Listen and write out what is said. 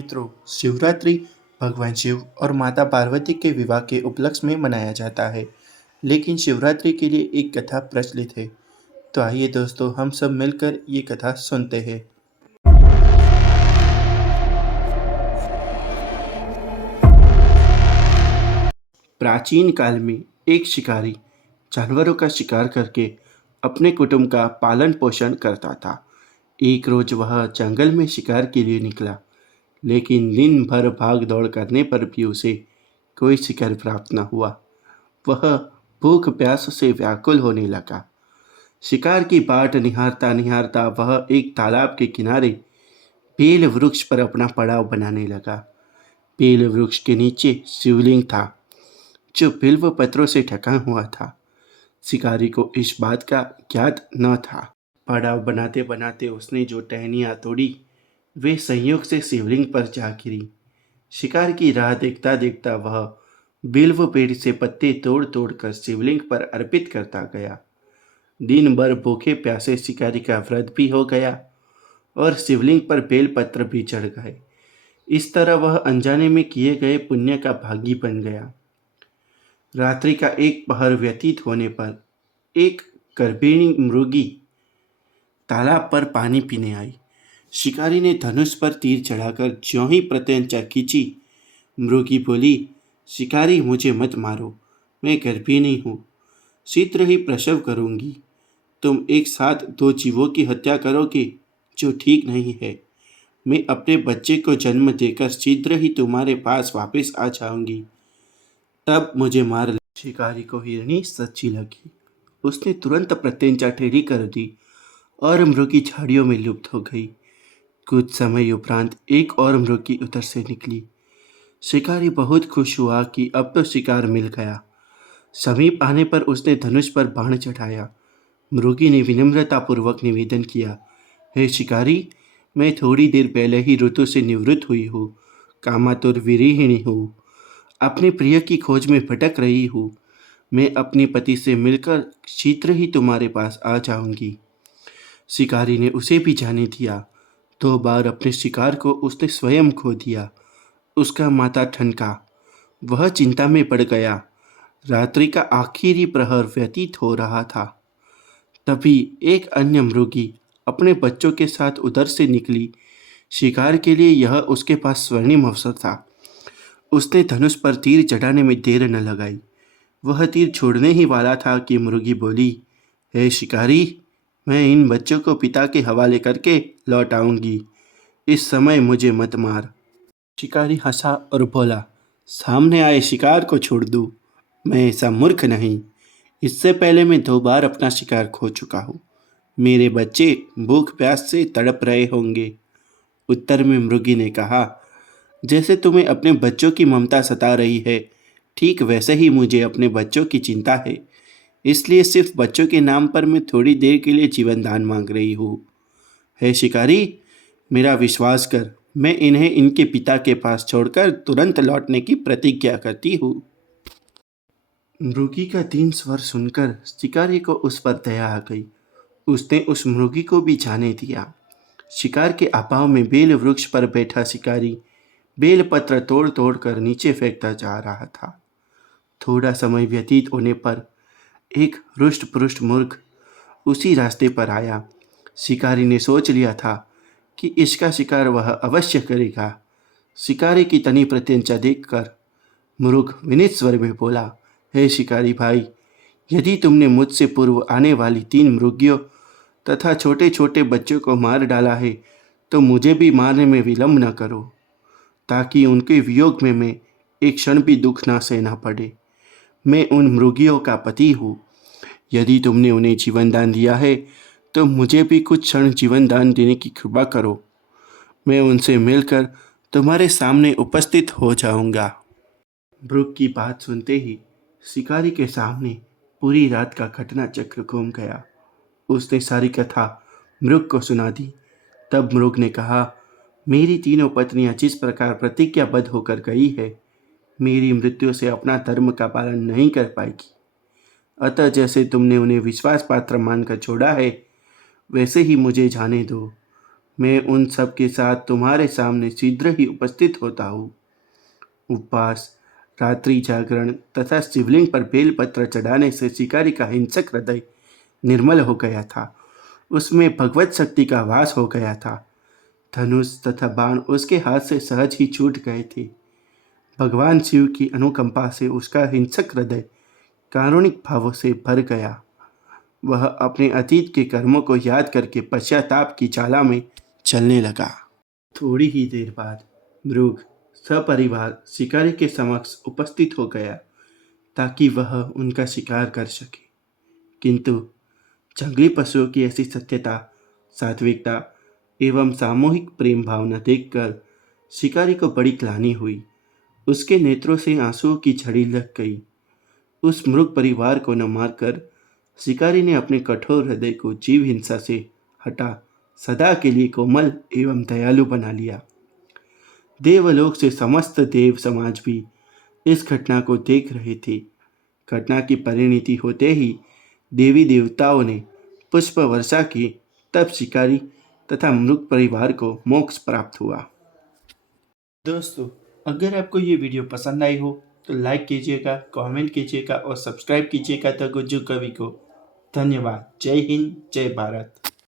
मित्रों, शिवरात्रि भगवान शिव और माता पार्वती के विवाह के उपलक्ष्य में मनाया जाता है। लेकिन शिवरात्रि के लिए एक कथा प्रचलित है। तो आइए दोस्तों, हम सब मिलकर ये कथा सुनते हैं। प्राचीन काल में एक शिकारी जानवरों का शिकार करके अपने कुटुंब का पालन पोषण करता था। एक रोज वह जंगल में शिकार के लिए निकला, लेकिन दिन भर भाग दौड़ करने पर भी उसे कोई शिकार प्राप्त न हुआ। वह भूख प्यास से व्याकुल होने लगा। शिकार की बाट निहारता निहारता वह एक तालाब के किनारे बेल वृक्ष पर अपना पड़ाव बनाने लगा। बेल वृक्ष के नीचे शिवलिंग था, जो बिल्व पत्रों से ढका हुआ था। शिकारी को इस बात का ज्ञात न था। पड़ाव बनाते बनाते उसने जो टहनियाँ तोड़ी, वे संयोग से शिवलिंग पर जा गिरी। शिकार की राह देखता देखता वह बिल्व पेड़ से पत्ते तोड़ तोड़ कर शिवलिंग पर अर्पित करता गया। दिन भर भूखे प्यासे शिकारी का व्रत भी हो गया और शिवलिंग पर बेलपत्र भी चढ़ गए। इस तरह वह अनजाने में किए गए पुण्य का भागी बन गया। रात्रि का एक पहर व्यतीत होने पर एक गर्भिणी मृगी तालाब पर पानी पीने आई। शिकारी ने धनुष पर तीर चढ़ाकर ज्यों ही प्रत्यंचा खींची, मृगी बोली, शिकारी मुझे मत मारो, मैं गर्भिणी हूँ, शीघ्र ही प्रसव करूंगी। तुम एक साथ दो जीवों की हत्या करोगे, जो ठीक नहीं है। मैं अपने बच्चे को जन्म देकर शीघ्र ही तुम्हारे पास वापस आ जाऊंगी, तब मुझे मार ले। शिकारी को हिरनी सच्ची लगी। उसने तुरंत प्रत्यंचा टेढ़ी कर दी और मृगी झाड़ियों में लुप्त हो गई। कुछ समय उपरांत एक और मृगी उधर से निकली। शिकारी बहुत खुश हुआ कि अब तो शिकार मिल गया। समीप आने पर उसने धनुष पर बाण चढ़ाया। मृगी ने विनम्रतापूर्वक निवेदन किया, हे शिकारी, मैं थोड़ी देर पहले ही ऋतु से निवृत्त हुई हूँ, कामातुर विरहिणी हूँ, अपने प्रिय की खोज में भटक रही हूँ। मैं अपने पति से मिलकर शीघ्र ही तुम्हारे पास आ जाऊंगी। शिकारी ने उसे भी जाने दिया। 2 बार अपने शिकार को उसने स्वयं खो दिया। उसका माथा ठनका। वह चिंता में पड़ गया। रात्रि का आखिरी प्रहर व्यतीत हो रहा था। तभी एक अन्य मृगी अपने बच्चों के साथ उधर से निकली। शिकार के लिए यह उसके पास स्वर्णिम अवसर था। उसने धनुष पर तीर चढ़ाने में देर न लगाई। वह तीर छोड़ने ही वाला था कि मुर्गी बोली, हे शिकारी, मैं इन बच्चों को पिता के हवाले करके लौट आऊंगी। इस समय मुझे मत मार। शिकारी हंसा और बोला, सामने आए शिकार को छोड़ दूं? मैं ऐसा मूर्ख नहीं। इससे पहले मैं 2 बार अपना शिकार खो चुका हूँ। मेरे बच्चे भूख प्यास से तड़प रहे होंगे। उत्तर में मृगी ने कहा, जैसे तुम्हें अपने बच्चों की ममता सता रही है, ठीक वैसे ही मुझे अपने बच्चों की चिंता है। इसलिए सिर्फ बच्चों के नाम पर मैं थोड़ी देर के लिए जीवन दान मांग रही हूँ। हे शिकारी, मेरा विश्वास कर, मैं इन्हें इनके पिता के पास छोड़कर तुरंत लौटने की प्रतिज्ञा करती हूँ। मृगी का 3 स्वर सुनकर शिकारी को उस पर दया आ गई। उसने उस मृगी को भी जाने दिया। शिकार के अभाव में बेल वृक्ष पर बैठा शिकारी बेल पत्र तोड़ तोड़ कर नीचे फेंकता जा रहा था। थोड़ा समय व्यतीत होने पर एक रुष्ट पुष्ट मूर्ख उसी रास्ते पर आया। शिकारी ने सोच लिया था कि इसका शिकार वह अवश्य करेगा। शिकारी की तनी प्रत्यंचा देखकर मूर्ख विनीत स्वर में बोला, हे शिकारी भाई, यदि तुमने मुझसे पूर्व आने वाली 3 मृगियों तथा छोटे छोटे बच्चों को मार डाला है, तो मुझे भी मारने में विलंब न करो, ताकि उनके वियोग में मैं एक क्षण भी दुख ना सहना पड़े। मैं उन मृगियों का पति हूँ। यदि तुमने उन्हें जीवन दान दिया है, तो मुझे भी कुछ क्षण जीवन दान देने की कृपा करो। मैं उनसे मिलकर तुम्हारे सामने उपस्थित हो जाऊंगा। मृग की बात सुनते ही शिकारी के सामने पूरी रात का घटना चक्र घूम गया। उसने सारी कथा मृग को सुना दी। तब मृग ने कहा, मेरी तीनों पत्नियां जिस प्रकार प्रतिज्ञाबद्ध होकर गई है, मेरी मृत्यु से अपना धर्म का पालन नहीं कर पाएगी। अतः जैसे तुमने उन्हें विश्वास पात्र मानकर छोड़ा है, वैसे ही मुझे जाने दो। मैं उन सब के साथ तुम्हारे सामने शीघ्र ही उपस्थित होता हूँ। उपवास, रात्रि जागरण तथा शिवलिंग पर बेलपत्र चढ़ाने से शिकारी का हिंसक हृदय निर्मल हो गया था। उसमें भगवत शक्ति का वास हो गया था। धनुष तथा बाण उसके हाथ से सहज ही छूट गए थे। भगवान शिव की अनुकंपा से उसका हिंसक हृदय कारुणिक भावों से भर गया। वह अपने अतीत के कर्मों को याद करके पश्चाताप की चाला में चलने लगा। थोड़ी ही देर बाद मृग सपरिवार शिकारी के समक्ष उपस्थित हो गया ताकि वह उनका शिकार कर सके। किंतु जंगली पशुओं की ऐसी सत्यता, सात्विकता एवं सामूहिक प्रेम भावना देखकर शिकारी को बड़ी ग्लानि हुई। उसके नेत्रों से आंसुओं की झड़ी लग गई। उस मृग परिवार को न मारकर शिकारी ने अपने कठोर हृदय को जीव हिंसा से हटा सदा के लिए कोमल एवं दयालु बना लिया। देवलोक से समस्त देव समाज भी इस घटना को देख रहे थे। घटना की परिणति होते ही देवी देवताओं ने पुष्प वर्षा की, तब शिकारी तथा मृग परिवार को मोक्ष प्राप्त हुआ। दोस्तों, अगर आपको ये वीडियो पसंद आई हो तो लाइक कीजिएगा, कमेंट कीजिएगा और सब्सक्राइब कीजिएगा द गुज्जू कवि को। धन्यवाद। जय हिंद, जय भारत।